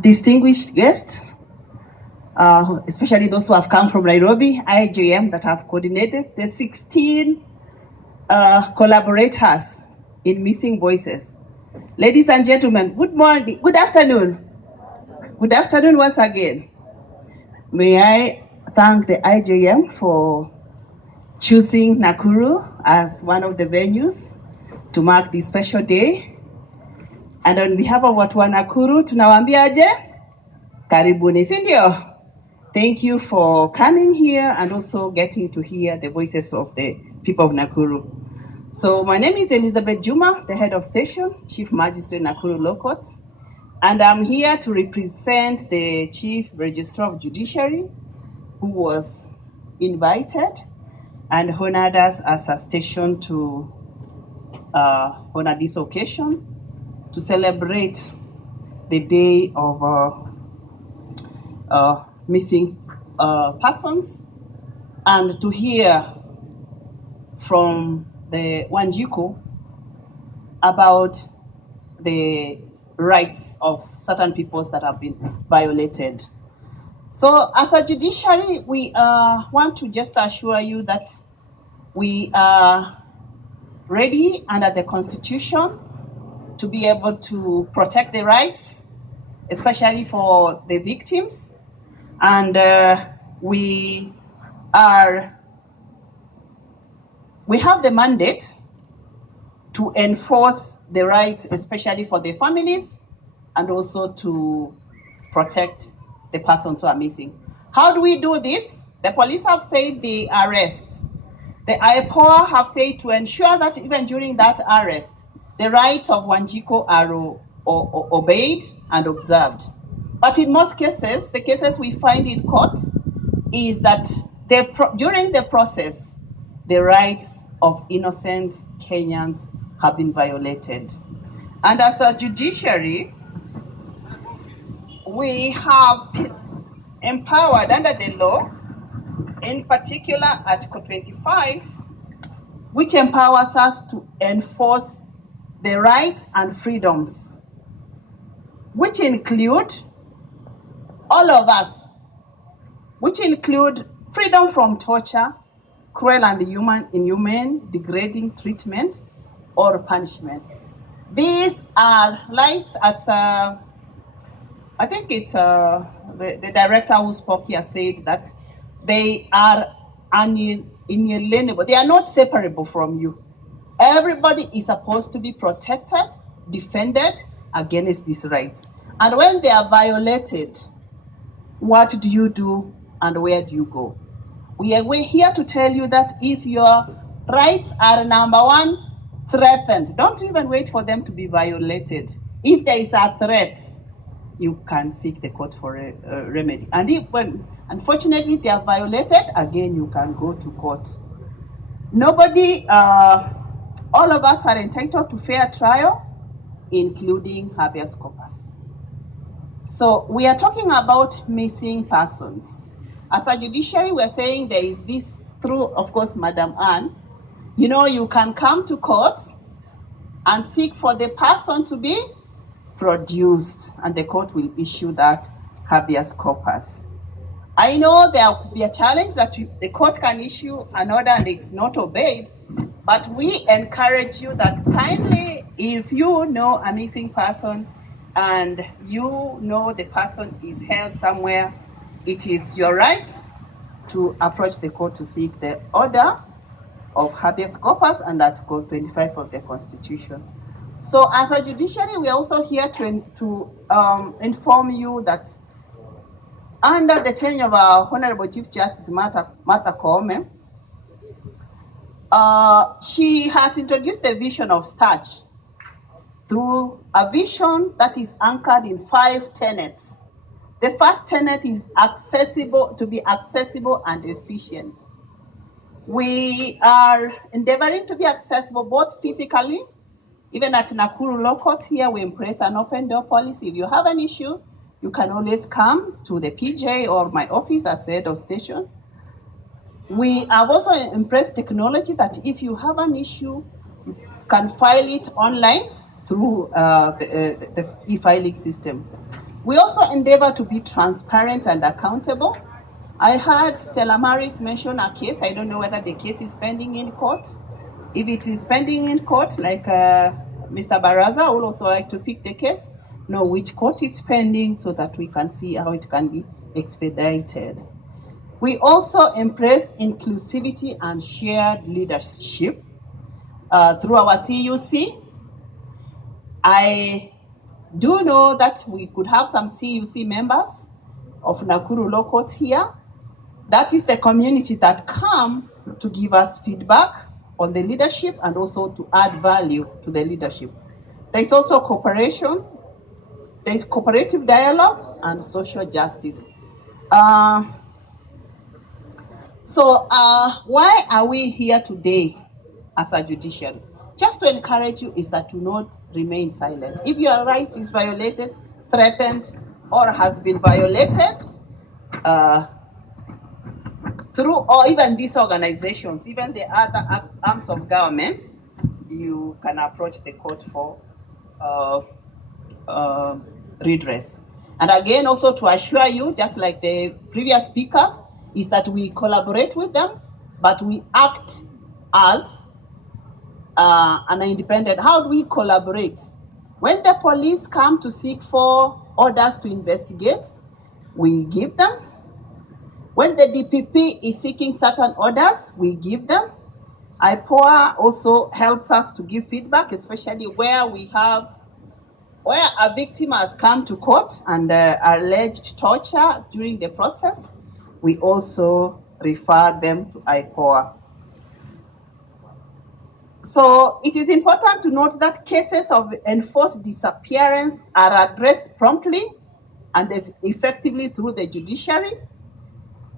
distinguished guests, especially those who have come from Nairobi, IJM that have coordinated, the 16 collaborators in Missing Voices. Ladies and gentlemen, good morning, good afternoon. Good afternoon once again. May I thank the IJM for choosing Nakuru as one of the venues to mark this special day. And on behalf of watu wa Nakuru, tunawaambiaje? Karibuni, si ndio? Thank you for coming here and also getting to hear the voices of the people of Nakuru. So my name is Elizabeth Juma, the head of station, Chief Magistrate Nakuru Law Courts, and I'm here to represent the Chief Registrar of Judiciary, who was invited and honored us as a station to honor this occasion, to celebrate the day of missing persons, and to hear from the Wanjiku about the rights of certain peoples that have been violated. So as a judiciary, we want to just assure you that we are ready under the Constitution to be able to protect the rights, especially for the victims. And we have the mandate to enforce the rights, especially for the families, and also to protect the persons who are missing. How do we do this? The police have said the arrests. The IPOA have said to ensure that even during that arrest, the rights of Wanjiku are obeyed and observed. But in most cases, the cases we find in court is that during the process, the rights of innocent Kenyans have been violated. And as a judiciary, we have been empowered under the law, in particular Article 25, which empowers us to enforce the rights and freedoms, which include all of us, which include freedom from torture, cruel and inhumane, degrading treatment, or punishment. These are rights at, I think it's the director who spoke here said that they are inalienable. They are not separable from you. Everybody is supposed to be protected, defended against these rights. And when they are violated, what do you do and where do you go? We're here to tell you that if your rights are number one, threatened, don't even wait for them to be violated. If there is a threat, you can seek the court for a remedy. And if, when unfortunately they are violated, again, you can go to court. Nobody, all of us are entitled to fair trial, including habeas corpus. So we are talking about missing persons. As a judiciary, we're saying there is this through, of course, Madam Anne, you know, you can come to court and seek for the person to be produced, and the court will issue that habeas corpus. I know there could be a challenge that the court can issue an order and it's not obeyed, but we encourage you that kindly, if you know a missing person and you know the person is held somewhere, it is your right to approach the court to seek the order of habeas corpus and Article 25 of the Constitution. So as a judiciary, we are also here to inform you that under the tenure of our Honorable Chief Justice Martha Koome, she has introduced the vision of STARCH through a vision that is anchored in 5 tenets. The first tenet is to be accessible and efficient. We are endeavoring to be accessible both physically, even at Nakuru Law Court here, we embrace an open door policy. If you have an issue, you can always come to the PJ or my office at the head of station. We have also embraced technology that if you have an issue, you can file it online through the e-filing system. We also endeavor to be transparent and accountable. I heard Stella Maris mention a case. I don't know whether the case is pending in court. If it is pending in court, like Mr. Baraza would also like to pick the case, know which court it's pending so that we can see how it can be expedited. We also embrace inclusivity and shared leadership through our CUC. I do know that we could have some CUC members of Nakuru Law Court here. That is the community that come to give us feedback on the leadership and also to add value to the leadership. There is also cooperation, there is cooperative dialogue and social justice. So why are we here today as a judiciary? Just to encourage you is that to not remain silent. If your right is violated, threatened, or has been violated through, or even these organizations, even the other arms of government, you can approach the court for redress. And again, also to assure you, just like the previous speakers, is that we collaborate with them, but we act as an independent. How do we collaborate? When the police come to seek for orders to investigate, we give them. When the DPP is seeking certain orders, we give them. IPOA also helps us to give feedback, especially where a victim has come to court and alleged torture during the process, we also refer them to IPOA. So it is important to note that cases of enforced disappearance are addressed promptly and effectively through the judiciary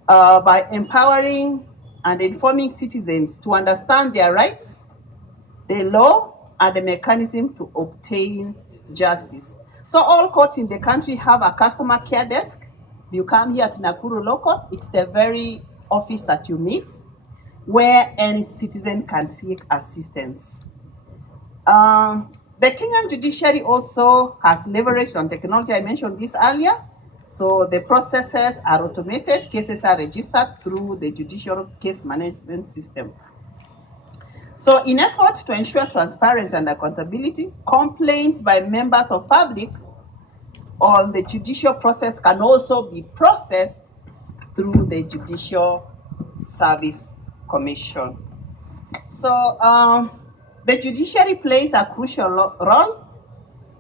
by empowering and informing citizens to understand their rights, the law, and the mechanism to obtain justice. So all courts in the country have a customer care desk. If you come here at Nakuru Law Court, it's the very office that you meet where any citizen can seek assistance. The Kenyan judiciary also has leveraged on technology. I mentioned this earlier. So the processes are automated, cases are registered through the judicial case management system. So in effort to ensure transparency and accountability, complaints by members of public on the judicial process can also be processed through the Judicial Service Commission. So the judiciary plays a crucial role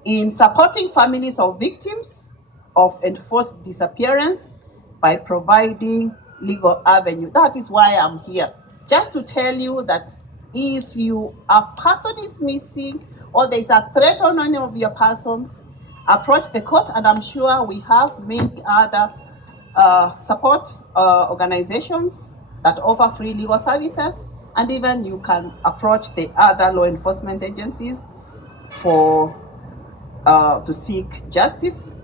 in supporting families of victims of enforced disappearance by providing legal avenue. That is why I'm here, just to tell you that if a person is missing or there's a threat on any of your persons, approach the court, and I'm sure we have many other support organizations that offer free legal services, and even you can approach the other law enforcement agencies for to seek justice.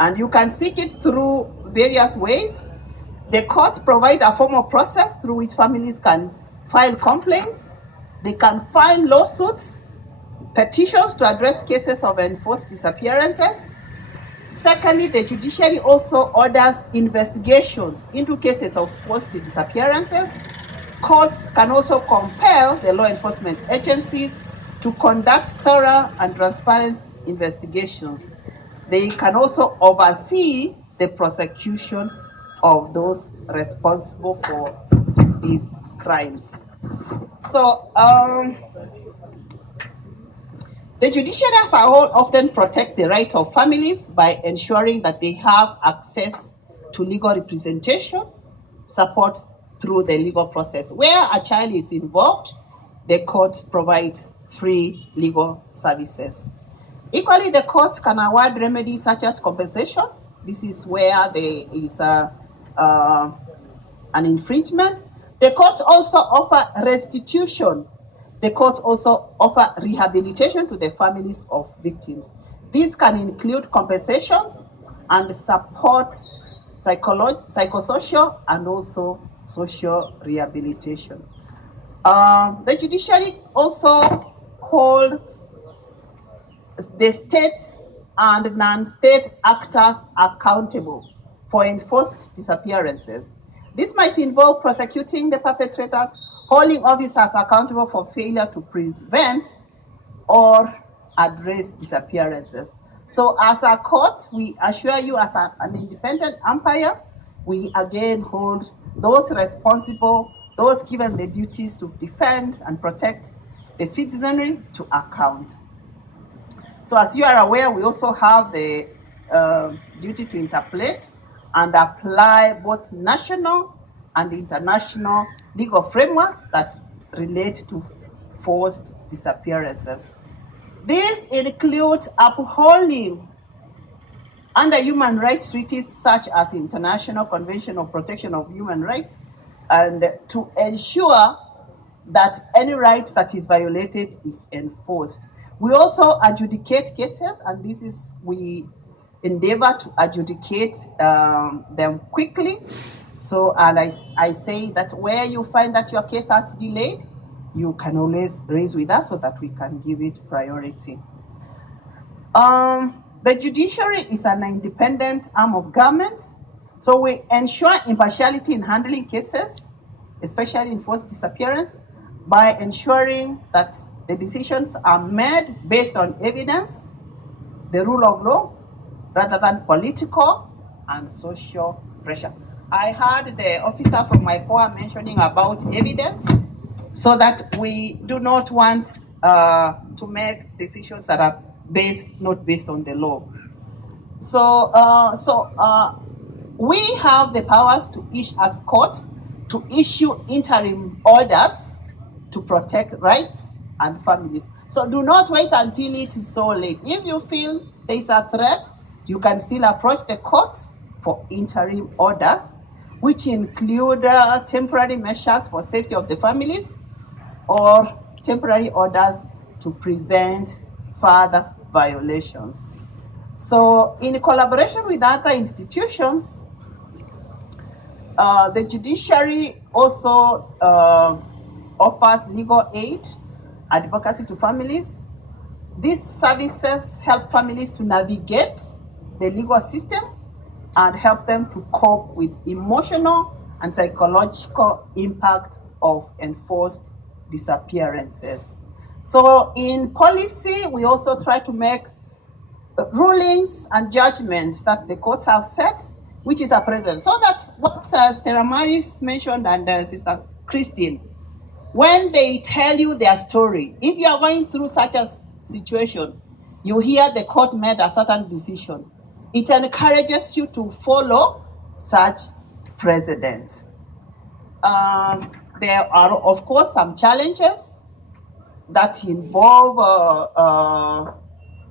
And you can seek it through various ways. The courts provide a formal process through which families can file complaints. They can file lawsuits, petitions to address cases of enforced disappearances. Secondly, the judiciary also orders investigations into cases of forced disappearances. Courts can also compel the law enforcement agencies to conduct thorough and transparent investigations. They can also oversee the prosecution of those responsible for these crimes. So the judiciary as a whole often protect the rights of families by ensuring that they have access to legal representation, support through the legal process. Where a child is involved, the court provides free legal services. Equally, the courts can award remedies such as compensation. This is where there is an infringement. The courts also offer restitution. The courts also offer rehabilitation to the families of victims. These can include compensations and support psychosocial and also social rehabilitation. The judiciary also hold the state and non-state actors accountable for enforced disappearances. This might involve prosecuting the perpetrators, holding officers accountable for failure to prevent or address disappearances. So as a court, we assure you as an independent umpire, we again hold those responsible, those given the duties to defend and protect the citizenry to account. So as you are aware, we also have the duty to interpret and apply both national and international legal frameworks that relate to forced disappearances. This includes upholding under human rights treaties such as International Convention on Protection of Human Rights, and to ensure that any rights that is violated is enforced. We also adjudicate cases, and this is, we endeavor to adjudicate them quickly. So, and I say that where you find that your case has delayed, you can always raise with us so that we can give it priority. The judiciary is an independent arm of government, so we ensure impartiality in handling cases, especially in forced disappearance, by ensuring that the decisions are made based on evidence, the rule of law, rather than political and social pressure. I heard the officer from my POA mentioning about evidence, so that we do not want to make decisions that are not based on the law. So, we have the powers to issue, as courts, to issue interim orders to protect rights and families. So do not wait until it is so late. If you feel there is a threat, you can still approach the court for interim orders, which include temporary measures for safety of the families or temporary orders to prevent further violations. So in collaboration with other institutions, the judiciary also offers legal aid, advocacy to families. These services help families to navigate the legal system and help them to cope with emotional and psychological impact of enforced disappearances. So in policy, we also try to make rulings and judgments that the courts have set, which is a precedent. So that's what Stella Maris mentioned and Sister Christine. When they tell you their story, if you are going through such a situation, you hear the court made a certain decision, it encourages you to follow such precedent. There are, of course, some challenges that involve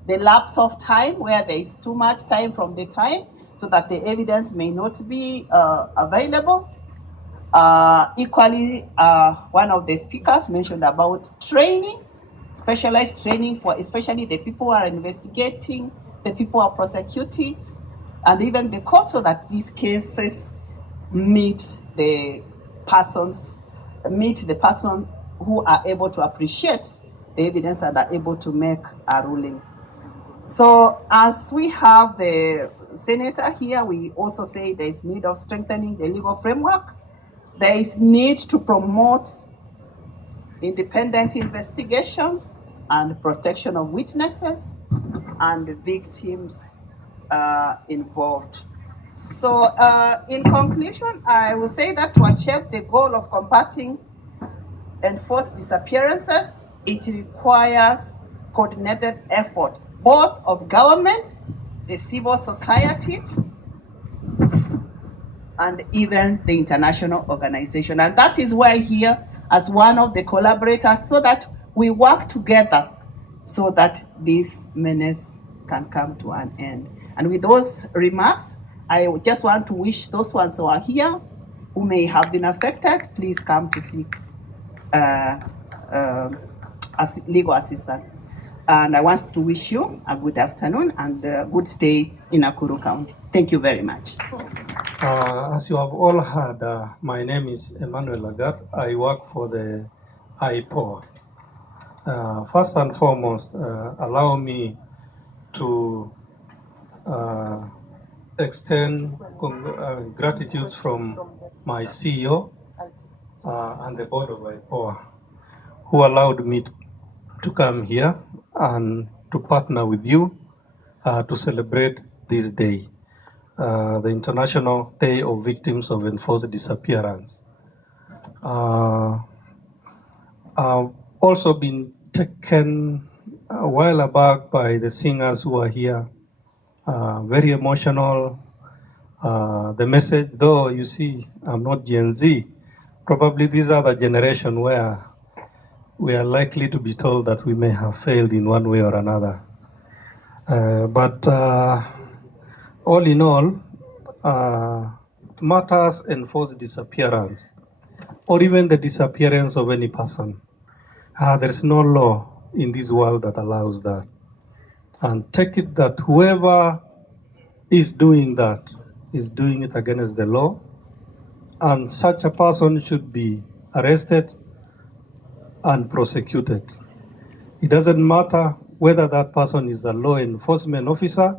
the lapse of time, where there is too much time from the time, so that the evidence may not be available. Equally, one of the speakers mentioned about training, specialized training for especially the people who are investigating, the people who are prosecuting, and even the court, so that these cases meet the person who are able to appreciate the evidence and are able to make a ruling. So as we have the senator here, we also say there is need of strengthening the legal framework. There is need to promote independent investigations and protection of witnesses and the victims involved. So in conclusion, I will say that to achieve the goal of combating enforced disappearances, it requires coordinated effort, both of government, the civil society, and even the international organization. And that is why here, as one of the collaborators, so that we work together so that this menace can come to an end. And with those remarks, I just want to wish those ones who are here, who may have been affected, please come to seek legal assistance. And I want to wish you a good afternoon and a good stay in Nakuru County. Thank you very much. As you have all heard, my name is Emmanuel Lagat. I work for the IPOA. First and foremost, allow me to extend gratitude from my CEO and the board of IPOA, who allowed me to come here and to partner with you to celebrate this day, the International Day of Victims of Enforced Disappearance. I've also been taken a while back by the singers who are here, very emotional. The message, though you see, I'm not Gen Z, probably these are the generation where we are likely to be told that we may have failed in one way or another. But all in all, matters enforced disappearance, or even the disappearance of any person. There is no law in this world that allows that. And take it that whoever is doing that is doing it against the law, and such a person should be arrested and prosecuted. It doesn't matter whether that person is a law enforcement officer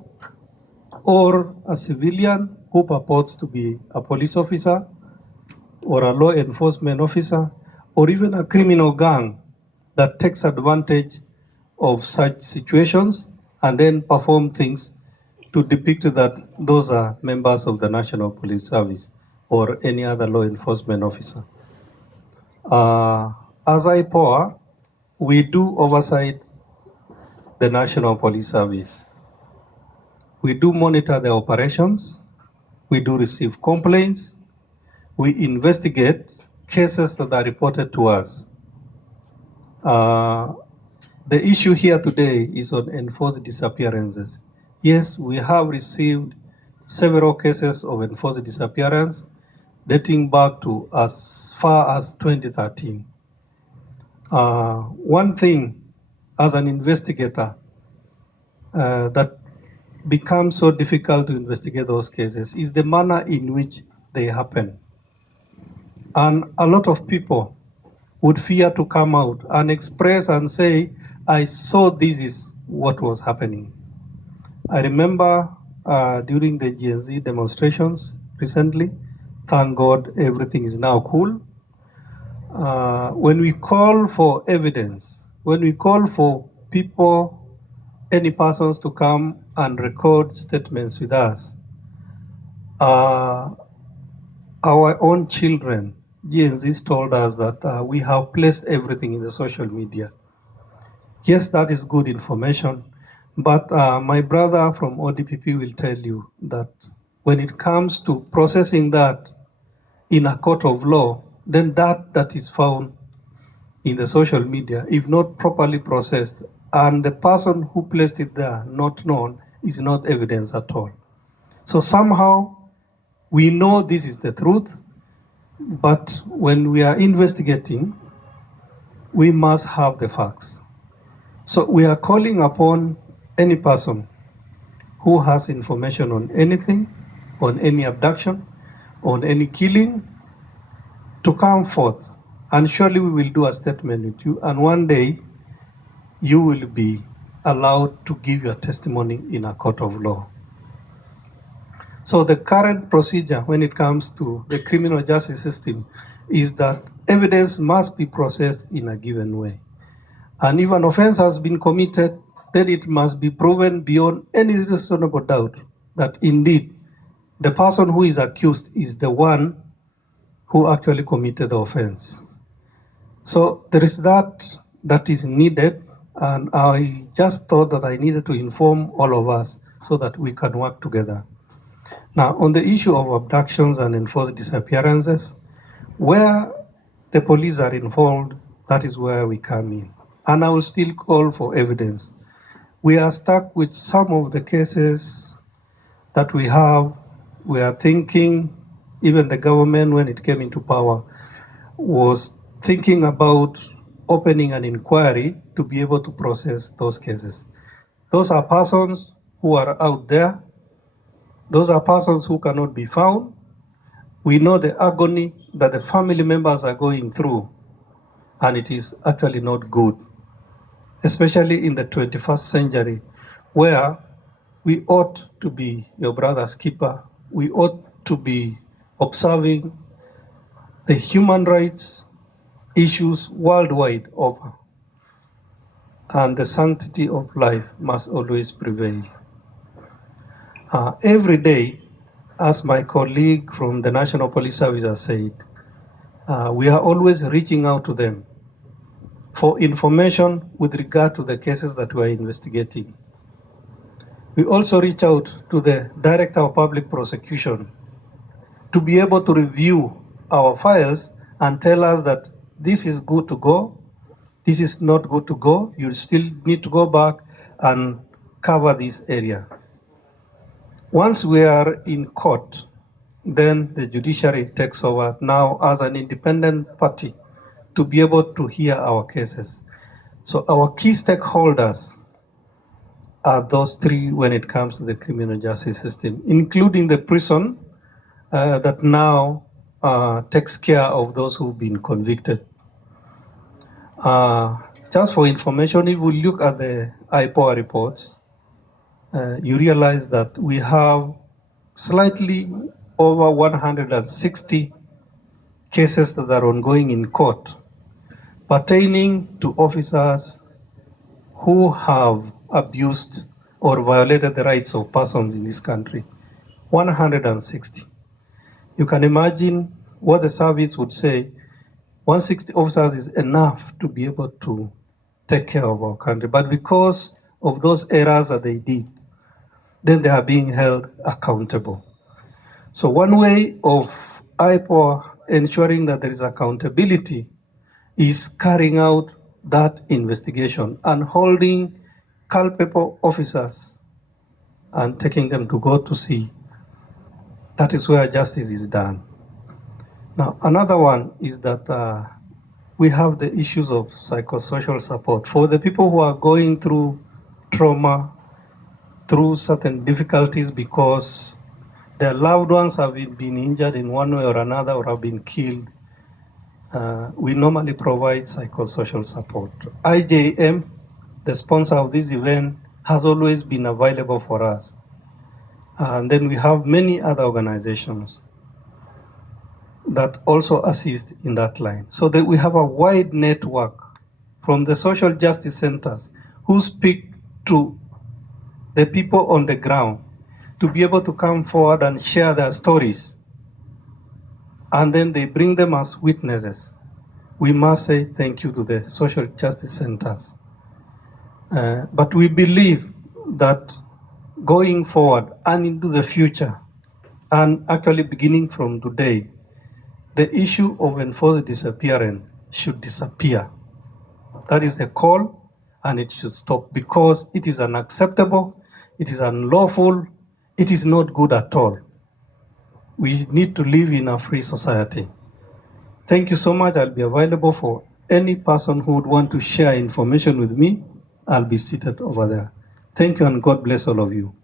or a civilian who purports to be a police officer or a law enforcement officer, or even a criminal gang that takes advantage of such situations and then perform things to depict that those are members of the National Police Service or any other law enforcement officer. As IPOA, we do oversight the National Police Service. We do monitor the operations, we do receive complaints, we investigate cases that are reported to us. The issue here today is on enforced disappearances. Yes, we have received several cases of enforced disappearance dating back to as far as 2013. One thing as an investigator that becomes so difficult to investigate those cases is the manner in which they happen. And a lot of people would fear to come out and express and say, I saw this is what was happening. I remember during the Gen Z demonstrations recently, thank God everything is now cool. When we call for evidence, when we call for people, any persons to come and record statements with us, our own children, Gen Zs, told us that we have placed everything in the social media. Yes, that is good information, but my brother from ODPP will tell you that when it comes to processing that in a court of law, then that is found in the social media, if not properly processed, and the person who placed it there not known, is not evidence at all. So somehow we know this is the truth, but when we are investigating, we must have the facts. So we are calling upon any person who has information on anything, on any abduction, on any killing, to come forth, and surely we will do a statement with you, and one day you will be allowed to give your testimony in a court of law. So the current procedure when it comes to the criminal justice system is that evidence must be processed in a given way. And if an offense has been committed, then it must be proven beyond any reasonable doubt that indeed the person who is accused is the one who actually committed the offense. So there is that is needed, and I just thought that I needed to inform all of us so that we can work together. Now, on the issue of abductions and enforced disappearances, where the police are involved, that is where we come in. And I will still call for evidence. We are stuck with some of the cases that we have. We are thinking, even the government, when it came into power, was thinking about opening an inquiry to be able to process those cases. Those are persons who are out there. Those are persons who cannot be found. We know the agony that the family members are going through, and it is actually not good, especially in the 21st century, where we ought to be your brother's keeper. We ought to be observing the human rights issues worldwide over. And the sanctity of life must always prevail. Every day, as my colleague from the National Police Service has said, we are always reaching out to them for information with regard to the cases that we are investigating. We also reach out to the Director of Public Prosecution to be able to review our files and tell us that this is good to go, this is not good to go, you still need to go back and cover this area. Once we are in court, then the judiciary takes over now as an independent party to be able to hear our cases. So our key stakeholders are those three when it comes to the criminal justice system, including the prison that now takes care of those who've been convicted. Just for information, if we look at the IPOA reports, you realize that we have slightly over 160 cases that are ongoing in court pertaining to officers who have abused or violated the rights of persons in this country. 160. You can imagine what the service would say. 160 officers is enough to be able to take care of our country. But because of those errors that they did, then they are being held accountable. So one way of IPOA ensuring that there is accountability is carrying out that investigation and holding culpable officers and taking them to go to sea. That is where justice is done. Now, another one is that we have the issues of psychosocial support for the people who are going through trauma, through certain difficulties because their loved ones have been injured in one way or another or have been killed. We normally provide psychosocial support. IJM, the sponsor of this event, has always been available for us. And then we have many other organizations that also assist in that line. So that we have a wide network from the social justice centers who speak to the people on the ground to be able to come forward and share their stories. And then they bring them as witnesses. We must say thank you to the social justice centers. But we believe that going forward and into the future, and actually beginning from today, the issue of enforced disappearance should disappear. That is the call, and it should stop because it is unacceptable, it is unlawful, it is not good at all. We need to live in a free society. Thank you so much. I'll be available for any person who would want to share information with me. I'll be seated over there. Thank you and God bless all of you.